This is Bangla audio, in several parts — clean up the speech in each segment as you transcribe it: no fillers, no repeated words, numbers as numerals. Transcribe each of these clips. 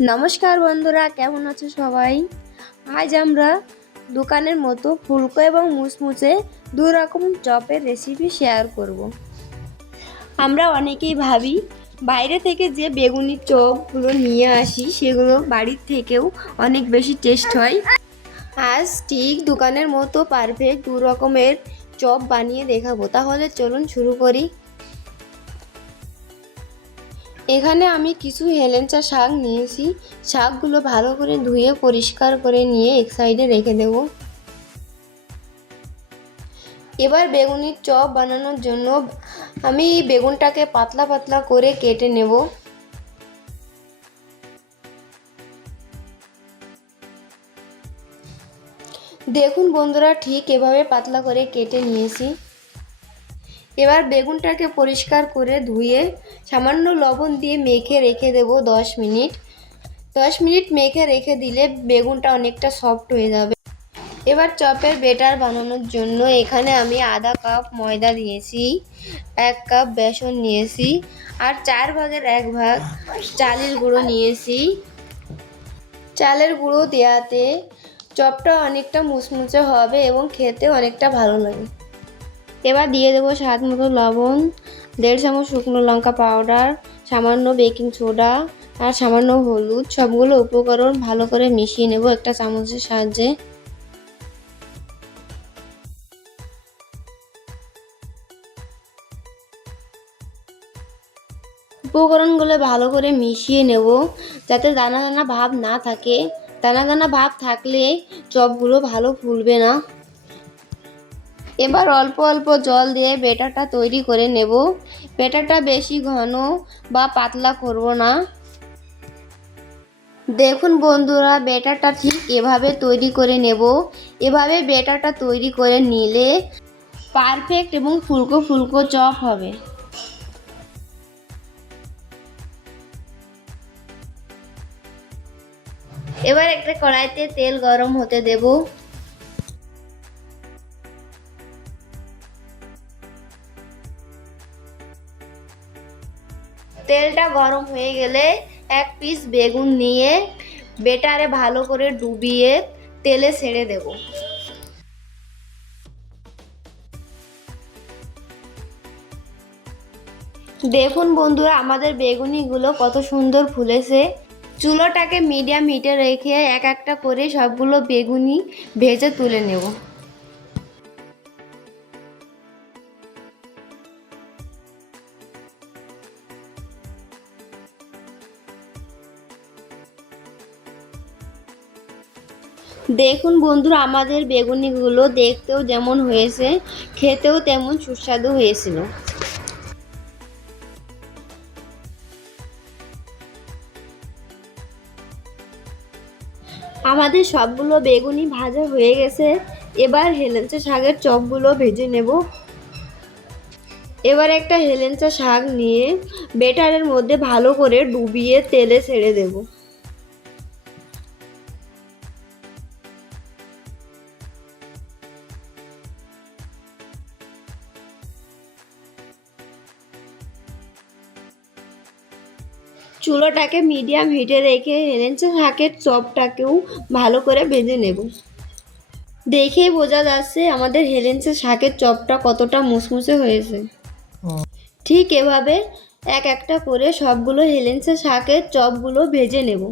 নমস্কার বন্ধুরা, কেমন আছো সবাই? আজ আমরা দোকানের মতো ফুলকো এবং মুচমুচে দুই রকম চপের রেসিপি শেয়ার করব। আমরা অনেকেই ভাবি বাইরে থেকে যে বেগুনি চপগুলো নিয়ে আসি সেগুলো বাড়ির থেকেও অনেক বেশি টেস্ট হয়। আজ ঠিক দোকানের মতো পারফেক্ট দু রকমের চপ বানিয়ে দেখাবো। তাহলে চলুন শুরু করি। এখানে আমি কিছু হেলেঞ্চা শাক নিয়েছি। শাকগুলো ভালো করে ধুয়ে পরিষ্কার করে নিয়ে এক সাইডে রেখে দেব। এবার বেগুনির চপ বানানোর জন্য আমি বেগুনটাকে পাতলা পাতলা করে কেটে নেব। দেখুন বন্ধুরা, ঠিক এভাবে পাতলা করে কেটে নিয়েছি। এবার বেগুনটাকে পরিষ্কার করে ধুয়ে সামান্য লবণ দিয়ে মেখে রেখে দেব 10 মিনিট। 10 মিনিট মেখে রেখে দিলে বেগুনটা অনেকটা সফট হয়ে যাবে। এবার চপের বেটার বানানোর জন্য এখানে আমি আধা কাপ ময়দা দিয়েছি, 1 কাপ বেসন নিয়েছি, আর 4 ভাগের 1 ভাগ চালের গুঁড়ো নিয়েছি। চালের গুঁড়ো দেওয়াতে চপটা অনেকটা মুচমুচে হবে এবং খেতে অনেকটা ভালো লাগে। এবার দিয়ে দেবো স্বাদ মতো লবণ, 1.5 চামচ শুকনো লঙ্কা পাউডার, সামান্য বেকিং সোডা আর সামান্য হলুদ। সবগুলো উপকরণ ভালো করে মিশিয়ে নেব একটা চামচের সাহায্যে। উপকরণগুলো ভালো করে মিশিয়ে নেব যাতে দানা দানা ভাব না থাকে। দানা দানা ভাব থাকলে চপগুলো ভালো ফুলবে না। এবার অল্প অল্প জল দিয়ে ব্যাটারটা তৈরি করে নেব। ব্যাটারটা বেশি ঘন বা পাতলা করব না। দেখুন বন্ধুরা, ব্যাটারটা ঠিক এভাবে তৈরি করে নেব। এভাবে ব্যাটারটা তৈরি করে নিলে পারফেক্ট এবং ফুলকো ফুলকো চপ হবে। এবার একটা কড়াইতে তেল গরম হতে দেব। তেলটা গরম হয়ে গেলে 1 পিস বেগুন নিয়ে বেটারে ভালো করে ডুবিয়ে তেলে ছেড়ে দেব। দেখুন বন্ধুরা, আমাদের বেগুনিগুলো কত সুন্দর ফুলেছে। চুলোটাকে মিডিয়াম হিটে রেখে এক একটা করে সবগুলো বেগুনি ভেজে তুলে নেব। দেখুন বন্ধুরা, আমাদের বেগুনিগুলো দেখতেও যেমন হয়েছে খেতেও তেমন সুস্বাদু হয়েছিল। আমাদের সবগুলো বেগুনি ভাজা হয়ে গেছে। এবার হেলেঞ্চা শাকের চপগুলো ভেজে নেব। এবার একটা হেলেঞ্চা শাক নিয়ে বেটারের মধ্যে ভালো করে ডুবিয়ে তেলে ছেড়ে দেব। চুলোটাকে মিডিয়াম হিটে রেখে হেলেঞ্চা শাকের চপটাকেও ভালো করে ভেজে নেব। দেখেই বোঝা যাচ্ছে আমাদের হেলেঞ্চা শাকের চপটা কতটা মুচমুচে হয়েছে। ঠিক এভাবে এক একটা করে সবগুলো হেলেঞ্চা শাকের চপগুলো ভেজে নেব।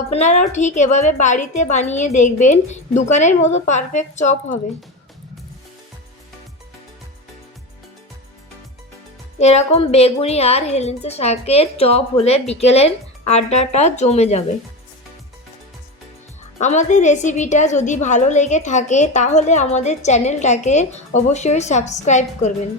আপনারাও ঠিক এভাবে বাড়িতে বানিয়ে দেখবেন, দোকানের মতো পারফেক্ট চপ হবে। এরকম বেগুনি আর হেলেঞ্চা শাকের চপ হলে বিকেলের আড্ডাটা জমে যাবে। আমাদের রেসিপিটা যদি ভালো লেগে থাকে তাহলে আমাদের চ্যানেলটাকে অবশ্যই সাবস্ক্রাইব করবেন।